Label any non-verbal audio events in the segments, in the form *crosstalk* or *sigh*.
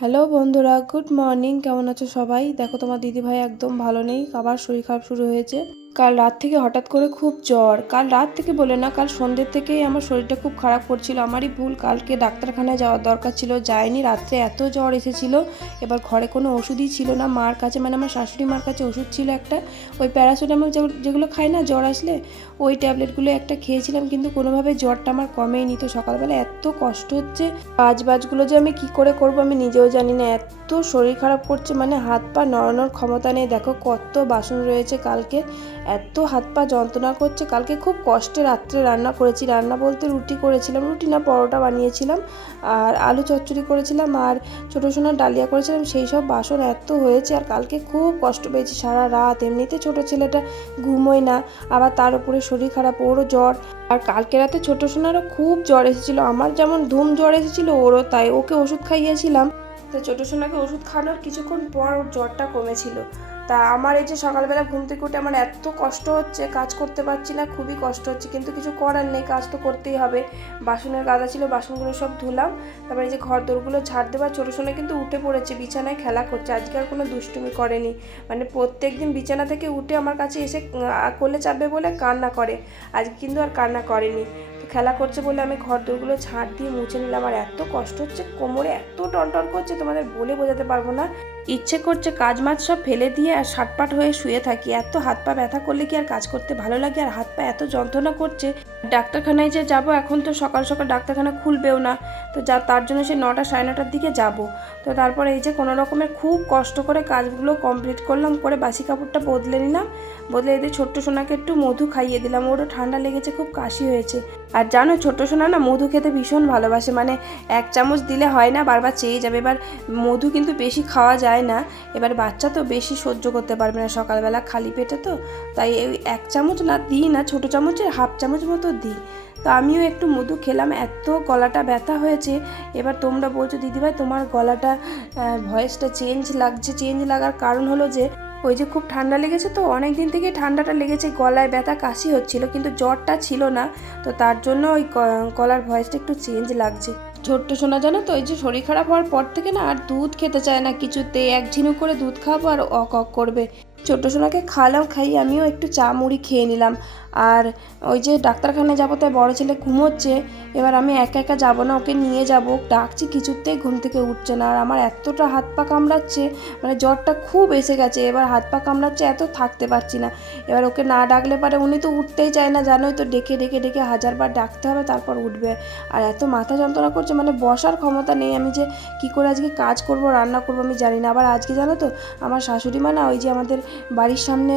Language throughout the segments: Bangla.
হ্যালো বন্ধুরা, গুড মর্নিং। কেমন আছো সবাই? দেখো তোমার দিদিভাই একদম ভালো নেই, আবার শরীর খারাপ শুরু হয়েছে। কাল রাত থেকে হঠাৎ করে খুব জ্বর। কাল রাত থেকে বলে না, কাল সন্ধ্যের থেকেই আমার শরীরটা খুব খারাপ করছিল। আমারই ভুল, কালকে ডাক্তারখানায় যাওয়ার দরকার ছিল, যায়নি, রাত্রে এত জ্বর এসেছিল। এবার ঘরে কোনো ওষুধই ছিল না। মার কাছে মানে আমার শাশুড়ি মার কাছে ওষুধ ছিল একটা। ওই প্যারাসিটামল যেগুলো- খাই না জ্বর আসলে, ওই ট্যাবলেটগুলো একটা খেয়েছিলাম, কিন্তু কোনোভাবে জ্বরটা আমার কমেইনি। তো সকালবেলা এত কষ্ট হচ্ছে বাজ বাজগুলো যে আমি কি করে করব আমি নিজেও জানি না। এত শরীর খারাপ করছে মানে হাত পা নড়ানোর ক্ষমতা নেই। দেখো কত বাসন রয়েছে কালকে। এত হাত পা যন্ত্রণা করছে। কালকে খুব কষ্টে রাত্রে রান্না করেছি। রান্না বলতে রুটি করেছিলাম। রুটি না, পরোটা বানিয়েছিলাম। আর আলু চচ্চড়ি করেছিলাম। আর ছোটো সোনার ডালিয়া করেছিলাম। সেই সব বাসন এত হয়েছে আর কালকে খুব কষ্ট পেয়েছি। সারা রাত এমনিতে ছোট ছেলেটা ঘুমোয় না। আবার তার উপরে শরীর খারাপ, ওরও জ্বর। আর কালকে রাতে ছোটো সোনারও খুব জ্বর এসেছিল। আমার যেমন ধুম জ্বর এসেছিল, ওরও তাই। ওকে ওষুধ খাইয়েছিলাম। তো ছোটো সোনাকে ওষুধ খাওয়ানোর কিছুক্ষণ পর ওর জ্বরটা কমেছিল। তা আমার এই যে সকালবেলা ঘুম থেকে উঠে আমার এত কষ্ট হচ্ছে, কাজ করতে পারছি না, খুবই কষ্ট হচ্ছে। কিন্তু কিছু করার নেই, কাজ তো করতেই হবে। বাসনের গাদা ছিল, বাসনগুলো সব ধুলাম। তারপরে এই যে ঘর দোরগুলো ঝাড় দেওয়া ছোটো সোনা কিন্তু উঠে পড়েছে, বিছানায় খেলা করছে। আজকে আর কোনো দুষ্টুমি করেনি। মানে প্রত্যেক দিন বিছানা থেকে উঠে আমার কাছে এসে কোলে চাপবে বলে কান্না করে। আজকে কিন্তু আর কান্না করেনি। খেলা করছে বলে আমি ঘর দোরগুলো ঝাড় দিয়ে মুছে নিলাম। আর এত কষ্ট হচ্ছে, কোমরে এত টনটন করছে, তোমাদের বলে বোঝাতে পারব না। ইচ্ছে করছে কাজ মাছ সব ফেলে দিয়ে আর সাটপাট হয়ে শুয়ে থাকি। এত হাত পা ব্যথা করলে কি আর কাজ করতে ভালো লাগে? আর হাত পা এত যন্ত্রণা করছে। ডাক্তারখানায় যে যাব, এখন তো সকাল সকাল ডাক্তারখানা খুলবেও না। তো যা, তার জন্য সে নটা সাড়ে নটার দিকে যাব। তো তারপরে এই যে কোনো রকমের খুব কষ্ট করে কাজগুলো কমপ্লিট করলাম করে বাসি কাপড়টা বদলে নিলাম। বদলে এদের ছোট্ট সোনাকে একটু মধু খাইয়ে দিলাম। ওরও ঠান্ডা লেগেছে, খুব কাশি হয়েছে। আর জানো, ছোট্ট সোনা না মধু খেতে ভীষণ ভালোবাসে। মানে এক চামচ দিলে হয় না, বারবার চেয়ে যাবে। এবার মধু কিন্তু বেশি খাওয়া যায়। না। এবার বাচ্চা তো বেশি সহ্য করতে পারবে না সকালবেলা খালি পেটে তো। তাই এই এক চামচ না দিই না, ছোটো চামচের হাফ চামচ মতো দিই। তো আমিও একটু মধু খেলাম, এত গলাটা ব্যথা হয়েছে। এবার তোমরা বলছো, দিদিভাই, তোমার গলাটা ভয়েসটা চেঞ্জ লাগছে। চেঞ্জ লাগার কারণ হলো যে, ওই যে খুব ঠান্ডা লেগেছে তো অনেক দিন থেকে ঠান্ডাটা লেগেছে, গলায় ব্যথা কাশি হচ্ছিল, কিন্তু জ্বরটা ছিল না। তো তার জন্য ওই গলার ভয়েসটা একটু চেঞ্জ লাগছে। ছোট্ট শোনা জানো তো? ওই যে শরীর খারাপ হওয়ার পর থেকে না আর দুধ খেতে চায় না। কিছুতে এক ঝিনুক করে দুধ খাব আর অক অক করবে। ছোট্ট সোনাকে খাওয়ালাম খাই, আমিও একটু চা মুড়ি খেয়ে নিলাম। আর ওই যে ডাক্তারখানায় যাব, তাই বড় ছেলে ঘুমোচ্ছে। এবার আমি একা একা যাব না, ওকে নিয়ে যাব। ডাকছি, কিছুতেই ঘুম থেকে উঠছে না। আর আমার এতটা হাত পা কামড়াচ্ছে মানে জ্বরটা খুব এসে গেছে। এবার হাত পা কামড়াচ্ছে, এত থাকতে পারছি না। এবার ওকে না ডাকলে পারে, উনি তো উঠতেই চায় না, জানোই তো, ডেকে ডেকে ডেকে হাজারবার ডাকতে হবে, তারপর উঠবে। আর এত মাথা যন্ত্রণা করছে মানে বসার ক্ষমতা নেই আমি যে কি করে আজকে কাজ করব, রান্না করব, আমি জানি না। আবার আজকে জানো তো, আমার শাশুড়ি মা না, ওই যে আমাদের বাড়ির সামনে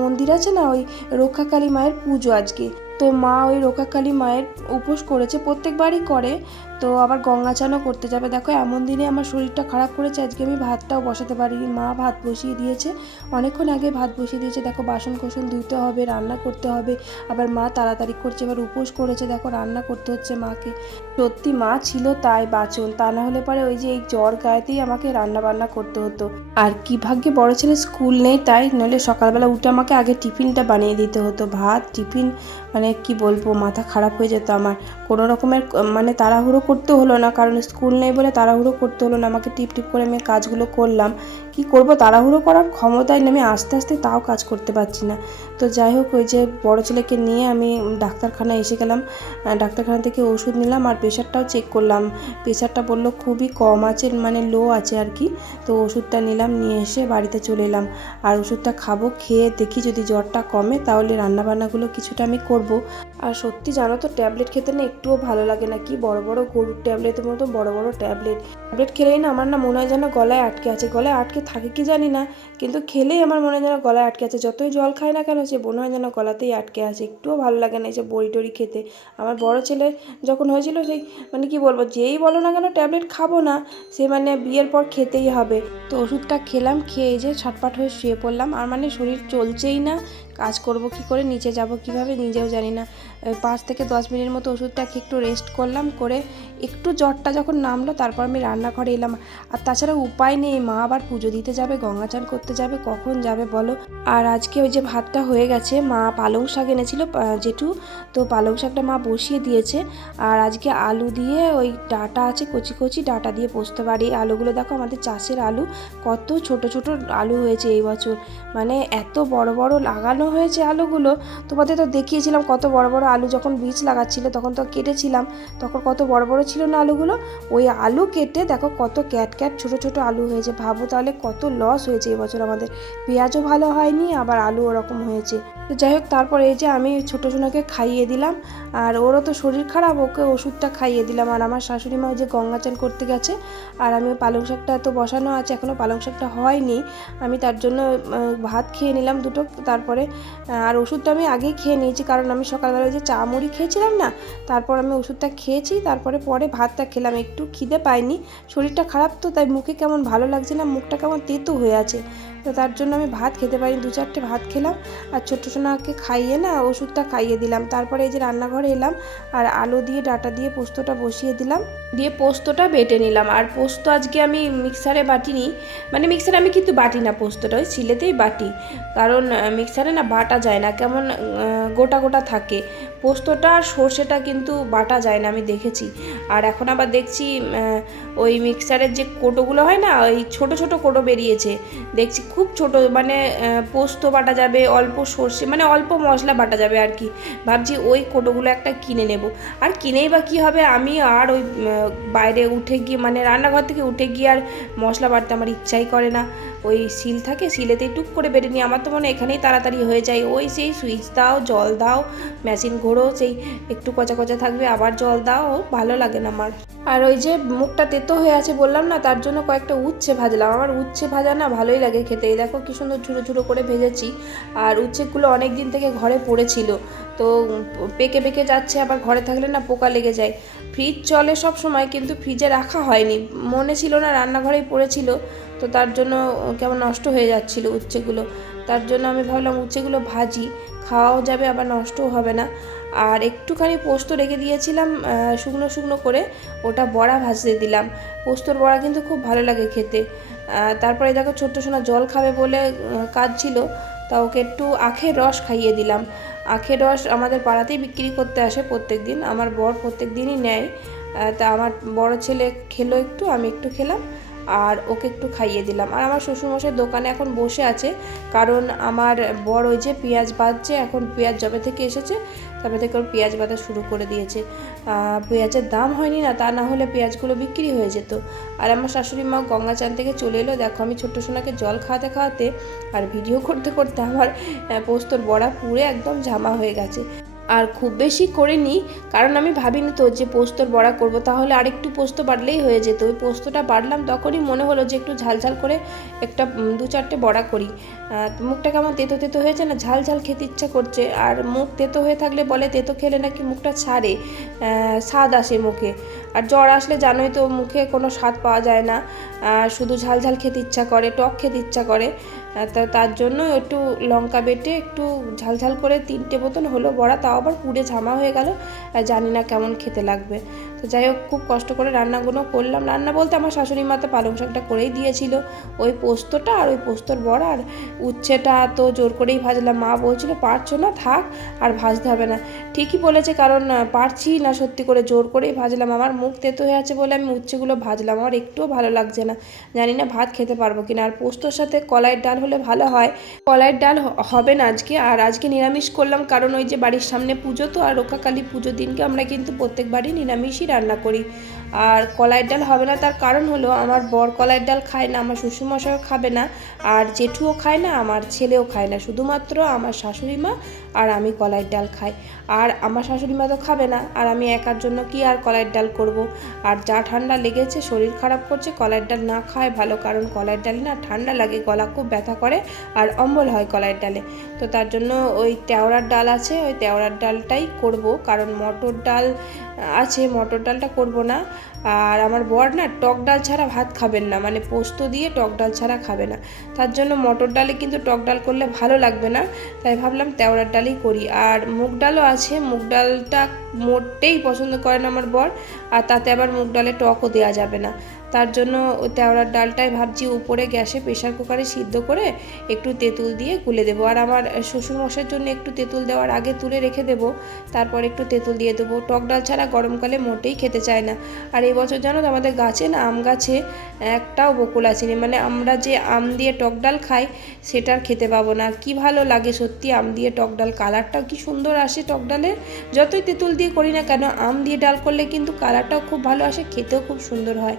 মন্দির আছে না, ওই রক্ষাকালী মায়ের পুজো আজকে। তো মা ওই রক্ষাকালী মায়ের উপোস করেছে, প্রত্যেকবারই করে। তো আবার গঙ্গা চানও করতে যাবে। দেখো, এমন দিনে আমার শরীরটা খারাপ করেছে, আজকে আমি ভাতটাও বসাতে পারিনি। মা ভাত বসিয়ে দিয়েছে। অনেকক্ষণ আগে ভাত বসিয়ে দিয়েছে। দেখো বাসন কোসন ধুতে হবে, রান্না করতে হবে। আবার মা তাড়াতাড়ি করছে, এবার উপোস করেছে। দেখো, রান্না করতে হচ্ছে মাকে। সত্যি মা ছিল তাই বাঁচন। তা না হলে পরে ওই যে এই জ্বর গায়েতেই আমাকে রান্না বান্না করতে হতো। আর কি ভাগ্যে বড় ছেলে স্কুল নেই তাই, নইলে সকালবেলা উঠে আমাকে আগে টিফিনটা বানিয়ে দিতে হতো। ভাত, টিফিন মানে কি বলব, মাথা খারাপ হয়ে যেত আমার। কোনো রকমের মানে তাড়াহুড়ো করতে হলো না, কারণ স্কুল নেই বলে তাড়াহুড়ো করতে হলো না, আমাকে টিপ টিপ করে আমি কাজগুলো করলাম। কি করব? তাড়াহুড়ো করার ক্ষমতায় আমি আস্তে আস্তে তাও কাজ করতে পারছি না। তো যাই হোক, ওই যে বড় ছেলেকে নিয়ে আমি ডাক্তারখানায় এসে গেলাম ডাক্তারখানা থেকে ওষুধ নিলাম আর প্রেশারটাও চেক করলাম। প্রেশারটা বলল খুবই কম আছে মানে লো আছে আর কি। তো ওষুধটা নিলাম, নিয়ে এসে বাড়িতে চলে এলাম। আর ওষুধটা খাব, খেয়ে দেখি যদি জ্বরটা কমে, তাহলে রান্নাবান্নাগুলো কিছুটা আমি করব। আর সত্যি জানো তো, ট্যাবলেট খেতে না একটুও ভালো লাগে না। কি বড় বড় গরুর ট্যাবলেটের মতো বড় বড় ট্যাবলেট। ট্যাবলেট খেলেই না আমার না মনে হয় যেন গলায় আটকে আছে। গলায় আটকে থাকে কি জানি না, কিন্তু খেলেই আমার মনে হয় যেন গলায় আটকে আছে। যতই জল খায় না কেন সে মনে হয় যেন গলাতেই আটকে আছে। একটুও ভালো লাগে না এই যে বড়ি টড়ি খেতে। আমার বড় ছেলে যখন হয়েছিল সেই মানে কি বলব, যেই বলো না কেন ট্যাবলেট খাব না, সে মানে বিয়ের পর খেতেই হবে। তো ওষুধটা খেলাম, খেয়ে যে ছটপাট হয়ে শুয়ে পড়লাম। আর মানে শরীর চলছেই না কাজ করব কি করে, নিচে যাব কীভাবে নিজেও জানি না। পাঁচ থেকে দশ মিনিট মতো ওষুধটা খেয়ে একটু রেস্ট করলাম, করে একটু জ্বরটা যখন নামলো, তারপর আমি রান্নাঘরে এলাম। আর তাছাড়া উপায় নেই, মা আবার পুজো দিতে যাবে গঙ্গা চান করতে যাবে, কখন যাবে বলো? আর আজকে ওই যে ভাতটা হয়ে গেছে, মা পালং শাক এনেছিল জেঠু। তো পালং শাকটা মা বসিয়ে দিয়েছে। আর আজকে আলু দিয়ে ওই ডাটা আছে, কচি কচি ডাটা দিয়ে পোস্ত। বাড়ি আলুগুলো দেখো, আমাদের চাষের আলু। কত ছোট ছোট আলু হয়েছে এই বছর। মানে এত বড় বড় লাগানো হয়েছে আলুগুলো, তোমাদের তো দেখিয়েছিলাম কত বড় বড় আলু যখন বীজ লাগাচ্ছিল, তখন তো কেটেছিলাম। তখন কত বড় বড় ছিল না আলুগুলো? ওই আলু কেটে দেখো কত ক্যাট ক্যাট ছোট ছোট আলু হয়েছে। ভাবো তাহলে কত লস হয়েছে এবছর আমাদের। পেঁয়াজও ভালো হয়নি, আবার আলু ওরকম হয়েছে। তো যাই হোক, তারপরে এই যে আমি ছোটো সোনাকে খাইয়ে দিলাম, আর ওরও তো শরীর খারাপ, ওকে ওষুধটা খাইয়ে দিলাম। আর আমার শাশুড়ি মা ওই যে গঙ্গা চান করতে গেছে, আর আমি পালং শাকটা তো বসানো আছে এখনও পালং শাকটা হয়নি। আমি তার জন্য ভাত খেয়ে নিলাম দুটো, তারপরে আর ওষুধটা আমি আগেই খেয়ে নিয়েছি, কারণ আমি সকালবেলা ওই যে চা মুড়ি খেয়েছিলাম না, তারপর আমি ওষুধটা খেয়েছি, তারপরে পরে ভাতটা খেলাম। একটু খিদে পাইনি, শরীরটা খারাপ তো, তাই মুখে কেমন ভালো লাগছে না, মুখটা কেমন তেতো হয়ে আছে। তো তার জন্য আমি ভাত খেতে পারি দু চারটে ভাত খেলাম আর ছোট্ট সোনাকে খাইয়ে না ওষুধটা খাইয়ে দিলাম। তারপরে এই যে রান্নাঘরে এলাম আর আলু দিয়ে, ডাটা দিয়ে পোস্তটা বসিয়ে দিলাম। দিয়ে পোস্তটা বেটে নিলাম। আর পোস্ত আজকে আমি মিক্সারে বাটিনি। মানে মিক্সারে আমি কিন্তু বাটি না পোস্তটা, ওই সিলেতেই বাটি। কারণ মিক্সারে না বাটা যায় না, কেমন গোটা গোটা থাকে। পোস্তটা আর সর্ষেটা কিন্তু বাটা যায় না, আমি দেখেছি। আর এখন আবার দেখছি ওই মিক্সারের যে কোটোগুলো হয় না, ওই ছোট ছোট কোটো বেরিয়েছে। দেখছি খুব ছোট মানে পোস্ত বাটা যাবে, অল্প সর্ষে মানে অল্প মশলা বাটা যাবে আর কি। ভাবছি ওই কোটোগুলো একটা কিনে নেব। আর কিনেই বা কী হবে, আমি আর ওই বাইরে উঠে গিয়ে মানে রান্নাঘর থেকে উঠে গিয়ে আর মশলা বাটতে আমার ইচ্ছাই করে না। ওই শিল থাকে সিলেতেই টুক করে বেটে নিই, আমার তো মনে এখানেই তাড়াতাড়ি হয়ে যায়। ওই সেই সুইচ দাও, জল দাও, মেশিন ঘোরো, সেই একটু কচা কচা থাকবে, আবার জল দাও, ভালো লাগে না আমার। আর ওই যে মুখটা তেতো হয়ে আছে বললাম না, তার জন্য কয়েকটা উচ্ছে ভাজলাম। আমার উচ্ছে ভাজা না ভালোই লাগে খেতে। এই দেখো কি সুন্দর ঝুড়ো ঝুড়ো করে ভেজেছি। আর উচ্ছেগুলো অনেক দিন থেকে ঘরে পড়েছিল। তো পেকে পেকে যাচ্ছে, আবার ঘরে থাকলে না পোকা লেগে যায়। ফ্রিজ চলে সব সময়, কিন্তু ফ্রিজে রাখা হয়নি। মনে ছিল না রান্নাঘরেই পড়েছিল, তো তার জন্য কেমন নষ্ট হয়ে যাচ্ছিল উচ্ছেগুলো তার জন্য আমি ভাবলাম উচ্ছেগুলো ভাজি, খাওয়াও যাবে, আবার নষ্টও হবে না। আর একটুখানি পোস্ত রেখে দিয়েছিলাম শুকনো শুকনো করে, ওটা বড়া ভাজতে দিলাম। পোস্তর বড়া কিন্তু খুব ভালো লাগে খেতে। তারপরে দেখো ছোট্ট সোনা জল খাবে বলে কাজ ছিল তা ওকে একটু আখের রস খাইয়ে দিলাম। আখের রস আমাদের পাড়াতেই বিক্রি করতে আসে প্রত্যেক দিন আমার বর প্রত্যেক দিনই নেয় তা আমার বড় ছেলে খেলো একটু, আমি একটু খেলাম। আর ওকে একটু খাইয়ে দিলাম। আর আমার শ্বশুরমশাই দোকানে এখন বসে আছে। কারণ আমার বড় ওই যে পেঁয়াজ বাজছে এখন পেঁয়াজ জবে থেকে এসেছে তবে দেখো, পেঁয়াজ বাঁধা শুরু করে দিয়েছে। পেঁয়াজের দাম হয়নি না, তা না হলে পেঁয়াজগুলো বিক্রি হয়ে যেত। আর আমার শাশুড়ি মা গঙ্গা চান থেকে চলে এলো, দেখো, আমি ছোট্ট সোনাকে জল খাওয়াতে খাওয়াতে আর ভিডিও করতে করতে আমার পোস্তর বড়া পুরে একদম জামা হয়ে গেছে। আর খুব বেশি করিনি, কারণ আমি ভাবিনি তো যে পোস্তর বড়া করব। তাহলে আরেকটু পোস্ত বাড়লেই হয়ে যেত। ওই পোস্তটা বাড়লাম তখনই মনে হলো যে একটু ঝালঝাল ঝাল করে একটা দু চারটে বড়া করি। মুখটা কেমন তেতো তেতো হয়েছে না? ঝাল ঝাল খেতে ইচ্ছা করছে। আর মুখ তেতো হয়ে থাকলে বলে তেতো খেলে নাকি মুখটা ছাড়ে? স্বাদ আসে মুখে। আর জ্বর আসলে জানোই তো, মুখে কোনো স্বাদ পাওয়া যায় না শুধু ঝাল ঝাল খেতে ইচ্ছা করে, টক খেতে ইচ্ছা করে। তা, তার জন্য একটু লঙ্কা বেটে একটু ঝাল ঝাল করে তিনটে বোতল হলো বড়া, তাও আবার পুড়ে ঝামা হয়ে গেল জানি না কেমন খেতে লাগবে। তো যাই হোক, খুব কষ্ট করে রান্নাগুলো করলাম। রান্না বলতে আমার শাশুড়ি মা তো পালং শাকটা করেই দিয়েছিল। ওই পোস্তটা আর ওই পোস্তর বড়া আর উচ্ছেটা তো জোর করেই ভাজলাম। মা বলছিল, পারছ না, থাক, আর ভাজতে হবে না। ঠিকই বলেছে, কারণ পারছি না সত্যি করে জোর করেই ভাজলাম। আমার মুখ তেতো হয়ে আছে বলে আমি উচ্ছেগুলো ভাজলাম। আমার একটুও ভালো লাগছে না। জানি না ভাত খেতে পারব কিনা। আর পোস্তর সাথে কলাইয়ের ডাল হলে ভালো হয়। কলাইয়ের ডাল হবে না আজকে। আর আজকে নিরামিষ করলাম, কারণ ওই যে বাড়ির সামনে পুজো তো, আর রক্ষাকালী পুজোর দিনকে আমরা কিন্তু প্রত্যেকবারই নিরামিষই রান্না করি। আর কলাইয়ের ডাল হবে না, তার কারণ হলো আমার বর কলাইয়ের ডাল খায় না, আমার শ্বশুরমশাইও খাবে না, আর জেঠুও খায় না, আমার ছেলেও খায় না। শুধুমাত্র আমার শাশুড়ি মা আর আমি কলাইয়ের ডাল খাই। আর আমার শাশুড়ি মা তো খাবে না, আর আমি একার জন্য কি আর কলাইয়ের ডাল করব? আর যা ঠান্ডা লেগেছে, শরীর খারাপ করছে, কলাইয়ের ডাল না খায় ভালো, কারণ কলাইয়ের ডালে না ঠান্ডা লাগে, গলা খুব ব্যথা করে, আর অম্বল হয় কলাইয়ের ডালে। তো তার জন্য ওই তেওড়ার ডাল আছে, ওই তেওড়ার ডালটাই করব, কারণ মটর ডাল আছে, মটর ডালটা করব না। আর আমার বর না টক ডাল ছাড়া ভাত খাবেন না মানে পোস্ত দিয়ে টক ডাল ছাড়া খাবে না। তার জন্য মটর ডালে কিন্তু টক ডাল করলে ভালো লাগবে না, তাই ভাবলাম তেওড়ার ডালই করি। আর মুগ ডালও আছে, মুগ ডালটা মোটেই পছন্দ করে না আমার বর, আর তাতে আবার মুগ ডালে টকও দেওয়া যাবে না। তার জন্য তেওড়ার ডালটাই ভাবছি উপরে গ্যাসে প্রেশার কুকারে সিদ্ধ করে একটু তেঁতুল দিয়ে গুলে দেবো। আর আমার শ্বশুরমশাইয়ের জন্য একটু তেঁতুল দেওয়ার আগে তুলে রেখে দেবো। তারপর একটু তেঁতুল দিয়ে দেবো। টক ডাল ছাড়া গরমকালে মোটেই খেতে চায় না। আর এই বছর জানো তো আমাদের গাছে না আম গাছে একটাও বকুল আসেনি। মানে আমরা যে আম দিয়ে টক ডাল খাই সেটার খেতে পাবো না। কি ভালো লাগে সত্যি আম দিয়ে টক ডাল। কালারটাও কি সুন্দর আসে টক ডালের যতই তেঁতুল দিয়ে করি না কেন, আম দিয়ে ডাল করলে কিন্তু কালারটাও খুব ভালো আসে, খেতেও খুব সুন্দর হয়।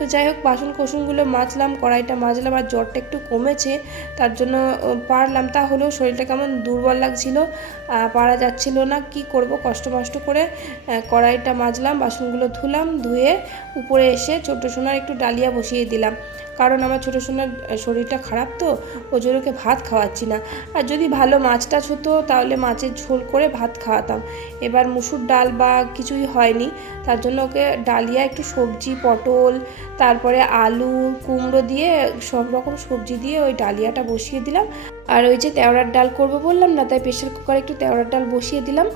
তো যাই হোক, বাসন কোসনগুলো মাজলাম, কড়াইটা মাজলাম আর জ্বরটা একটু কমেছে, তার জন্য পারলাম। তা হলেও শরীরটা কেমন দুর্বল লাগছিল পারা যাচ্ছিল না। কি করব? কষ্ট মষ্ট করে কড়াইটা মাজলাম, বাসনগুলো ধুলাম, ধুয়ে উপরে এসে ছোট্ট সোনার একটু ডালিয়া বসিয়ে দিলাম। কারণ আমার ছোটো সোনার শরীরটা খারাপ তো ও ওকে ভাত খাওয়াচ্ছি না। আর যদি ভালো মাছ টাছ হতো, তাহলে মাছের ঝোল করে ভাত খাওয়াতাম। এবার মুসুর ডাল বা কিছুই হয়নি, তার জন্য ওকে ডালিয়া, একটু সবজি, পটল, তারপরে আলু, কুমড়ো দিয়ে সব রকম সবজি দিয়ে ওই ডালিয়াটা বসিয়ে দিলাম। আর ওই যে তেওড়ার ডাল করব বললাম না, তাই প্রেশার কুকারে একটু তেওড়ার ডাল বসিয়ে দিলাম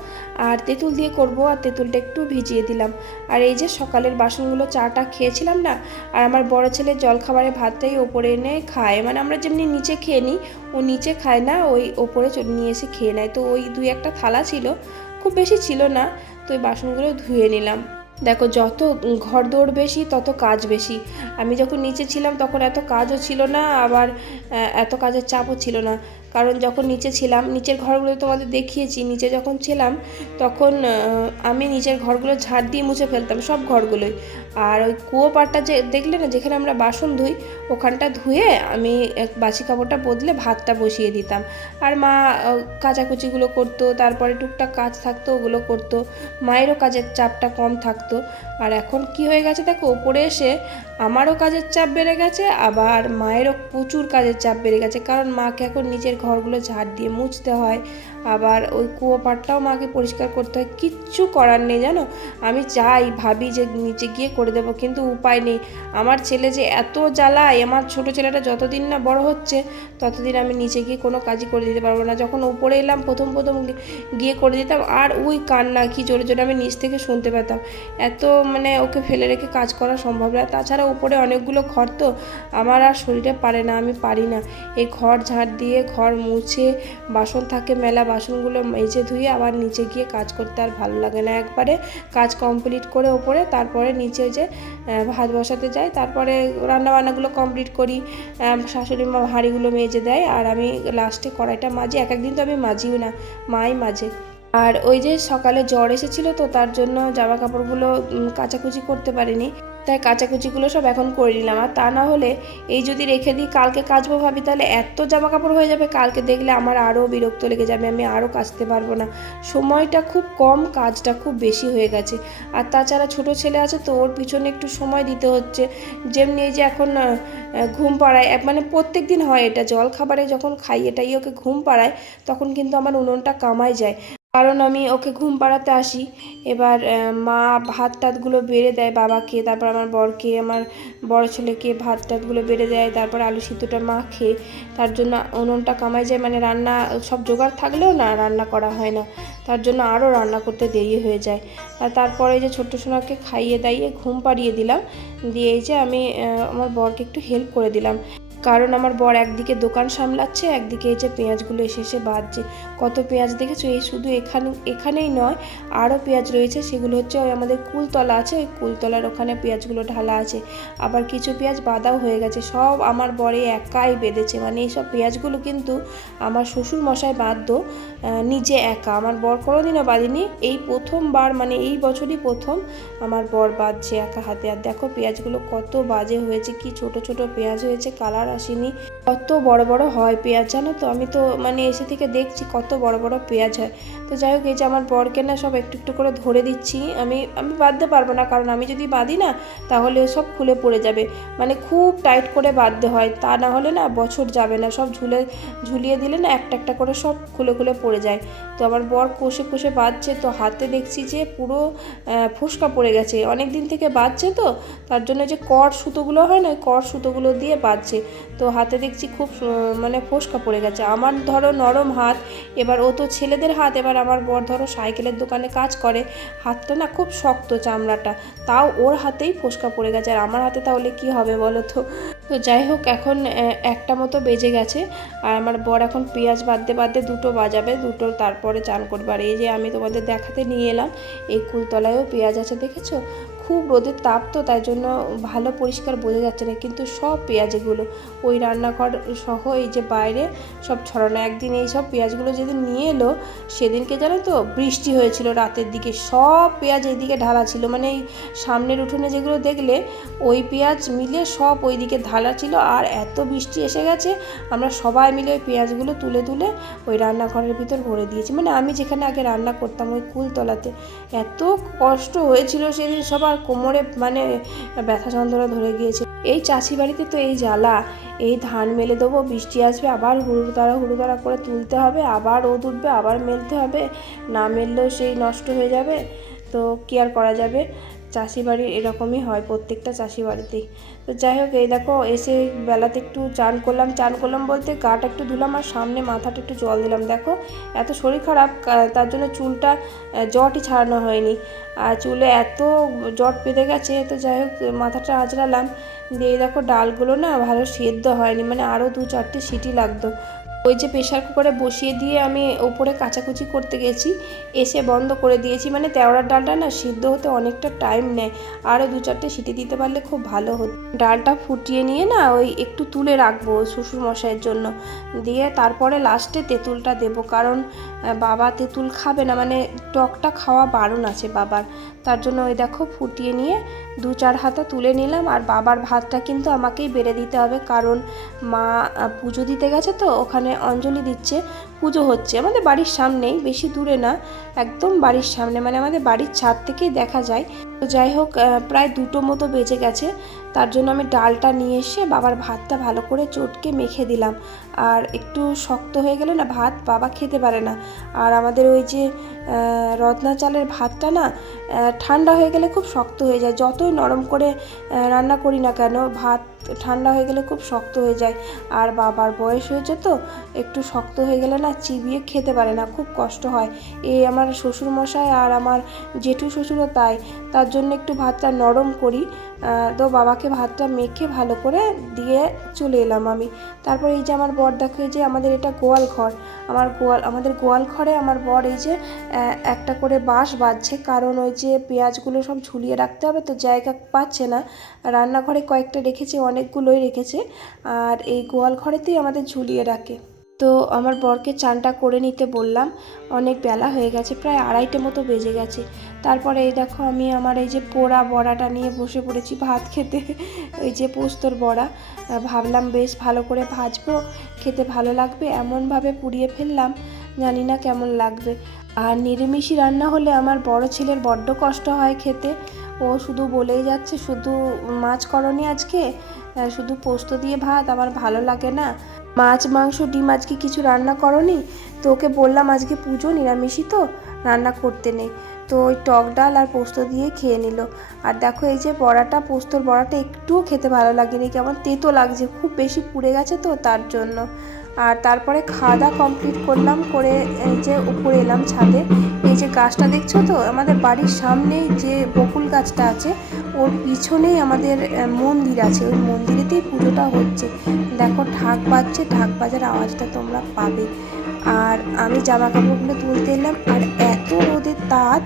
আর তেঁতুল দিয়ে করব আর তেঁতুলটা একটু ভিজিয়ে দিলাম। আর এই যে সকালের বাসনগুলো চাটা খেয়েছিলাম না, আর আমার বড় ছেলে জলখাবারে ভাতটাই ওপরে এনে খায়। মানে আমরা যেমনি নিচে খেয়ে নিই, ও নিচে খায় না, ওই ওপরে নিয়ে এসে খেয়ে নেয়। তো ওই দুই একটা থালা ছিল, খুব বেশি ছিল না, তো ওই বাসনগুলো ধুয়ে নিলাম। দেখো, যত ঘর দৌড় বেশি, তত কাজ বেশি। আমি যখন নিচে ছিলাম, তখন এত কাজও ছিল না, আবার এত কাজের চাপও ছিল না। কারণ যখন নিচে ছিলাম, নিচের ঘরগুলো তোমাদের দেখিয়েছি, নিচে যখন ছিলাম, তখন আমি নিচের ঘরগুলো ঝাড় দিয়ে মুছে ফেলতাম, সব ঘরগুলোই। আর ওই কুয়ো পাড়টা যে, দেখলে না, যেখানে আমরা বাসন ধুই, ওখানটা ধুয়ে আমি বাসি কাপড়টা বদলে ভাতটা বসিয়ে দিতাম। আর মা কাচাকুচিগুলো করতো, তারপরে টুকটাক কাজ থাকতো, ওগুলো করতো। মায়েরও কাজের চাপটা কম থাকতো। আর এখন কি হয়ে গেছে দেখো, ওপরে এসে আমারও কাজের চাপ বেড়ে গেছে, আবার মায়েরও প্রচুর কাজের চাপ বেড়ে গেছে। কারণ মাকে এখন নিচের ঘরগুলো ঝাড় দিয়ে মুছতে হয়। আবার ওই কুয়ো পাড়টাও মাকে পরিষ্কার করতে হয়। কিচ্ছু করার নেই, জানো? আমি চাই ভাবি যে নিচে গিয়ে করে দেবো, কিন্তু উপায় নেই। আমার ছেলে যে এত জ্বালায়, আমার ছোট ছেলেটা যতদিন না বড় হচ্ছে, ততদিন আমি নিচে গিয়ে কোনো কাজই করে দিতে পারব না। যখন উপরে এলাম, প্রথম প্রথম গিয়ে করে দিতাম, আর ওই কান্না, কি জোরে জোরে আমি নিচ থেকে শুনতে পেতাম। এত মানে ওকে ফেলে রেখে কাজ করা সম্ভব না। তাছাড়া উপরে অনেকগুলো ঘর তো, আমার আর শরীরে পারে না, আমি পারি না। এই ঘর ঝাড় দিয়ে, ঘর মুছে, বাসন থাকে মেলা বাসনগুলো মেজে ধুয়ে আবার নিচে গিয়ে কাজ করতে আর ভালো লাগে না। একবারে কাজ কমপ্লিট করে ওপরে, তারপরে নিচে যে ভাত বসাতে যাই, তারপরে রান্নাবান্নাগুলো কমপ্লিট করি। শাশুড়ি মা হাঁড়িগুলো মেজে দেয় আর আমি লাস্টে কড়াইটা মাজি। এক একদিন তো আমি মাজিও না, মাই মাজে আর ওই যে সকালে জ্বর এসেছিল তো, তার জন্য জামা কাপড়গুলো কাচাকুচি করতে পারিনি। তাই কাচাকুচিগুলো সব এখন করে নিলাম। আর তা না হলে এই যদি রেখে দিই, কালকে কাচবো ভাবি, তাহলে এত জামা কাপড় হয়ে যাবে, কালকে দেখলে আমার আরও বিরক্ত লেগে যাবে, আমি আরও কাচতে পারব না। সময়টা খুব কম, কাজটা খুব বেশি হয়ে গেছে। আর তাছাড়া ছোট ছেলে আছে তো, ওর পিছনে একটু সময় দিতে হচ্ছে। যেমনি এই যে এখন ঘুম পাড়ায় মানে প্রত্যেক দিন হয় এটা জল খাবারে যখন খাই এটাই ওকে ঘুম পাড়ায়, তখন কিন্তু আমার উনুনটা কামায় যায়। কারণ আমি ওকে ঘুম পাড়াতে আসি। এবার মা ভাত টাতগুলো বেড়ে দেয় বাবাকে, তারপর আমার বরকে, আমার বড় ছেলেকে ভাত টাতগুলো বেড়ে দেয়, তারপর আলু সিদ্ধটা মা খেয়ে, তার জন্য উনুনটা কামায় যায়। মানে রান্না, সব জোগাড় থাকলেও না রান্না করা হয় না, তার জন্য আরও রান্না করতে দেরি হয়ে যায়। আর তারপরে যে ছোট্ট সোনাকে খাইয়ে দাইয়ে ঘুম পাড়িয়ে দিলাম দিয়ে এই যে আমি আমার বরকে একটু হেল্প করে দিলাম। কারণ আমার বর একদিকে দোকান সামলাচ্ছে, একদিকে এই যে পেঁয়াজগুলো এসে এসে বাজছে কত পেঁয়াজ দেখেছ? এই শুধু এখানে, এখানেই নয়, আরও পেঁয়াজ রয়েছে। সেগুলো হচ্ছে ওই আমাদের কুলতলা আছে, ওই কুলতলার ওখানে পেঁয়াজগুলো ঢালা আছে। আবার কিছু পেঁয়াজ বাদাও হয়ে গেছে। সব আমার বরে একাই বেঁধেছে। মানে এইসব পেঁয়াজগুলো কিন্তু আমার শ্বশুর মশাই বাধ্য নিজে একা। আমার বর কোনোদিনও বাঁধেনি। এই প্রথমবার মানে এই বছরই প্রথম আমার বর বাঁধছে একা হাতে। আর দেখো পেঁয়াজগুলো কত বাজে হয়েছে, কি ছোট ছোট পেঁয়াজ হয়েছে, কালার আসিনি। কত বড় বড় হয় পেঁয়াজ জানো তো? আমি তো মানে এসে থেকে দেখছি কত বড় বড় পেঁয়াজ হয়। তো যাই হোক, এই যে আমার বরকে না সব একটু একটু করে ধরে দিচ্ছি। আমি আমি বাঁধতে পারব না, কারণ আমি যদি বাঁধি না, তাহলে সব খুলে পড়ে যাবে। মানে খুব টাইট করে বাঁধতে হয়, তা না হলে না বছর যাবে না। সব ঝুলে, ঝুলিয়ে দিলে না একটা একটা করে সব খুলে খুলে পড়ে যায়। তো আমার বর কষে কষে বাঁধছে, তো হাতে দেখছি যে পুরো ফোসকা পড়ে গেছে। অনেক দিন থেকে বাঁধছে তো, তার জন্য যে কর সুতোগুলো হয় না কর সুতোগুলো দিয়ে বাঁধছে। তো হাতে দেখছি খুব মানে ফোসকা পড়ে গেছে। আমার ধরো নরম হাত, এবার ও তো ছেলেদের হাত, এবার আমার বর ধরো সাইকেলের দোকানে কাজ করে। হাতটা না খুব শক্ত চামড়াটা, তাও ওর হাতেই ফোসকা পড়ে গেছে। আর আমার হাতে তাহলে কি হবে বলো তো? তো যাই হোক, এখন একটা মতো বেজে গেছে। আর আমার বর এখন পেঁয়াজ বাঁধতে বাঁধতে দুটো বাজাবে, দুটো তারপরে চান করবে। আর এই যে আমি তোমাদের দেখাতে নিয়ে এলাম, এই কুলতলায়ও পেঁয়াজ আছে, দেখেছ? খুব রোদের তাপ তো, তাই জন্য ভালো পরিষ্কার বোঝা যাচ্ছে না। কিন্তু সব পেঁয়াজ এগুলো ওই রান্নাঘর সহ এই যে বাইরে সব ছড়ানো, একদিন এই সব পেঁয়াজগুলো যেদিন নিয়ে এলো, সেদিনকে জানো তো বৃষ্টি হয়েছিল রাতের দিকে। সব পেঁয়াজ এইদিকে ঢালা ছিল মানে এই সামনের উঠোনে যেগুলো দেখলে, ওই পেঁয়াজ মিলে সব ওই দিকে ঢালা ছিল। আর এত বৃষ্টি এসে গেছে, আমরা সবাই মিলে ওই পেঁয়াজগুলো তুলে তুলে ওই রান্নাঘরের ভিতর ভরে দিয়েছি। মানে আমি যেখানে আগে রান্না করতাম ওই কুলতলাতে, এত কষ্ট হয়েছিল সেদিন সবার কোমরে মানে ব্যথা যন্ত্রণা ধরে গিয়েছে। এই চাষি বাড়িতে তো এই জ্বালা। এই ধান মেলে দেবো, বৃষ্টি আসবে, আবার হুড়ুতাড়া হুড়ুতাড়া করে তুলতে হবে, আবার রোদ উঠবে, আবার মেলতে হবে। না মেললেও সেই নষ্ট হয়ে যাবে। তো কি আর করা যাবে? চাষি বাড়ির এরকমই হয়, প্রত্যেকটা চাষি বাড়িতেই তো যাই হোক, এই দেখো, এসে বেলাতে একটু চান করলাম। চান করলাম বলতে গাটা একটু ধুলাম আর সামনে মাথাটা একটু জল দিলাম। দেখো, এত শরীর খারাপ তার জন্য চুলটা জটই ছাড়ানো হয়নি। আর চুলে এত জট পেতে গেছে, তো যাই হোক, মাথাটা আঁচড়ালাম। দিয়ে দেখো, ডালগুলো না ভালো সেদ্ধ হয়নি মানে আরও দু চারটে সিটি লাগতো। ওই যে প্রেশার কুকারে বসিয়ে দিয়ে আমি ওপরে কাচাকুচি করতে গেছি, এসে বন্ধ করে দিয়েছি। মানে তেওড়ার ডালটা না সিদ্ধ হতে অনেকটা টাইম নেয়। আরও দু চারটে সিটি দিতে পারলে খুব ভালো হতো। ডালটা ফুটিয়ে নিয়ে না ওই একটু তুলে রাখব শ্বশুর মশাইয়ের জন্য। দিয়ে তারপরে লাস্টে তেঁতুলটা দেবো। কারণ বাবা তেঁতুল খাবে না। মানে টকটা খাওয়া বারণ আছে বাবার। তার জন্য ওই দেখো ফুটিয়ে নিয়ে দু চার হাতা তুলে নিলাম। আর বাবার ভাতটা কিন্তু আমাকেই বেড়ে দিতে হবে। কারণ মা পুজো দিতে গেছে তো, ওখানে অঞ্জলি দিচ্ছে পুজো হচ্ছে। আমাদের বাড়ির সামনেই বেশি দূরে না, একদম বাড়ির সামনে মানে আমাদের বাড়ির ছাদ থেকেই দেখা যায়। তো যাই হোক প্রায় দুটো মতো বেজে গেছে। তার জন্য আমি ডালটা নিয়ে এসে বাবার ভাতটা ভালো করে চটকে মেখে দিলাম। আর একটু শক্ত হয়ে গেলে না, ভাত বাবা খেতে পারে না। আর আমাদের ওই যে রত্না চালের ভাতটা না ঠান্ডা হয়ে গেলে খুব শক্ত হয়ে যায়। যতই নরম করে রান্না করি না কেন, ভাত ঠান্ডা হয়ে গেলে খুব শক্ত হয়ে যায়। আর বাবার বয়স হয়েছে তো, একটু শক্ত হয়ে গেলে না চিবিয়ে খেতে পারে না, খুব কষ্ট হয়। এই আমার শ্বশুর মশাই আর আমার জেঠু শ্বশুরও তাই। তার জন্য একটু ভাতটা নরম করি। তো বাবাকে ভাতটা মেখে ভালো করে দিয়ে চলে এলাম আমি। তারপর এই যে আমার বর, দেখো যে আমাদের এটা গোয়াল ঘর। আমার গোয়াল, আমাদের গোয়াল ঘরে আমার বর এই যে একটা করে বাঁশ বাঁধছে। কারণ ওই যে পেঁয়াজগুলো সব ঝুলিয়ে রাখতে হবে তো জায়গা পাচ্ছে না। রান্নাঘরে কয়েকটা রেখেছে, অনেকগুলোই রেখেছে। আর এই গোয়াল ঘরেতেই আমাদের ঝুলিয়ে রাখে। তো আমার বরকে চানটা করে নিতে বললাম। অনেক বেলা হয়ে গেছে, প্রায় আড়াইটে মতো বেজে গেছে। তারপরে এই দেখো আমি আমার এই যে পোড়া বড়াটা নিয়ে বসে পড়েছি ভাত খেতে। *laughs* ওই যে পোস্তর বড়া। ভাবলাম বেশ ভালো করে ভাজবো, খেতে ভালো লাগবে। এমনভাবে পুড়িয়ে ফেললাম, জানি না কেমন লাগবে। আর নিরামিষই রান্না হলে আমার বড় ছেলের বড্ড কষ্ট হয় খেতে। ও শুধু বলেই যাচ্ছে, শুধু মাছ করনি আজকে শুধু পোস্ত দিয়ে ভাত, আমার ভালো লাগে না। মাছ, মাংস, ডিম আজকে কিছু রান্না করনি? তো ওকে বললাম আজকে পুজো, নিরামিষই তো, রান্না করতে নেই। তো ওই টক ডাল আর পোস্ত দিয়ে খেয়ে নিল। আর দেখো এই যে বড়াটা, পোস্তর বড়াটা একটুও খেতে ভালো লাগেনি, কেমন তেতো লাগছে, খুব বেশি পুড়ে গেছে তো তার জন্য। আর তারপরে খাওয়া দাওয়া কমপ্লিট করলাম, করে এই যে উপরে এলাম ছাদে। এই যে গাছটা দেখছ তো, আমাদের বাড়ির সামনেই যে বকুল গাছটা আছে ওর পিছনেই আমাদের মন্দির আছে। ওই মন্দিরেতেই পুজোটা হচ্ছে। দেখো, ঢাক বাজছে, ঢাক বাজার আওয়াজটা তোমরা পাবে। আর আমি জামা কাপড়গুলো তুলতে এলাম। আর এত রোদের তাপ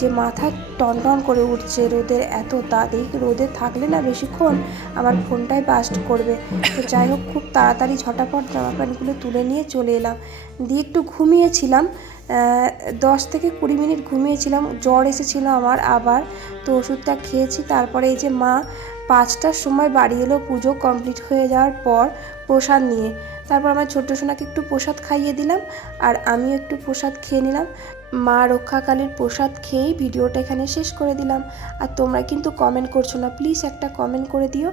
যে মাথা টনটন করে উঠছে, রোদের এত তাপ। এই রোদে থাকলে না বেশিক্ষণ আমার ফোনটাই বাস্ট করবে। তো যাই হোক, খুব তাড়াতাড়ি ঝটাপট জামা প্যান্টগুলো তুলে নিয়ে চলে এলাম। দিয়ে একটু ঘুমিয়েছিলাম। দশ থেকে কুড়ি মিনিট ঘুমিয়েছিলাম। জ্বর এসেছিল আমার আবার। তো ওষুধটা খেয়েছি। তারপরে এই যে মা পাঁচটার সময় বাড়ি এলো পুজো কমপ্লিট হয়ে যাওয়ার পর প্রসাদ নিয়ে। তারপর আমার ছোট্ট সোনাকে একটু প্রসাদ খাইয়ে দিলাম। আর আমিও একটু প্রসাদ খেয়ে নিলাম। মা রক্ষাকালীর প্রসাদ খেয়েই ভিডিওটা এখানে শেষ করে দিলাম। আর তোমরা কিন্তু কমেন্ট করছ না। প্লিজ একটা কমেন্ট করে দিও।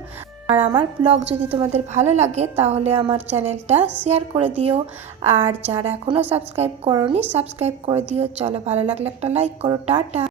আর আমার ব্লগ যদি তোমাদের ভালো লাগে, তাহলে আমার চ্যানেলটা শেয়ার করে দিও। আর যারা এখনও সাবস্ক্রাইব করোনি সাবস্ক্রাইব করে দিও। চলো ভালো লাগলে একটা লাইক করো। টাটা!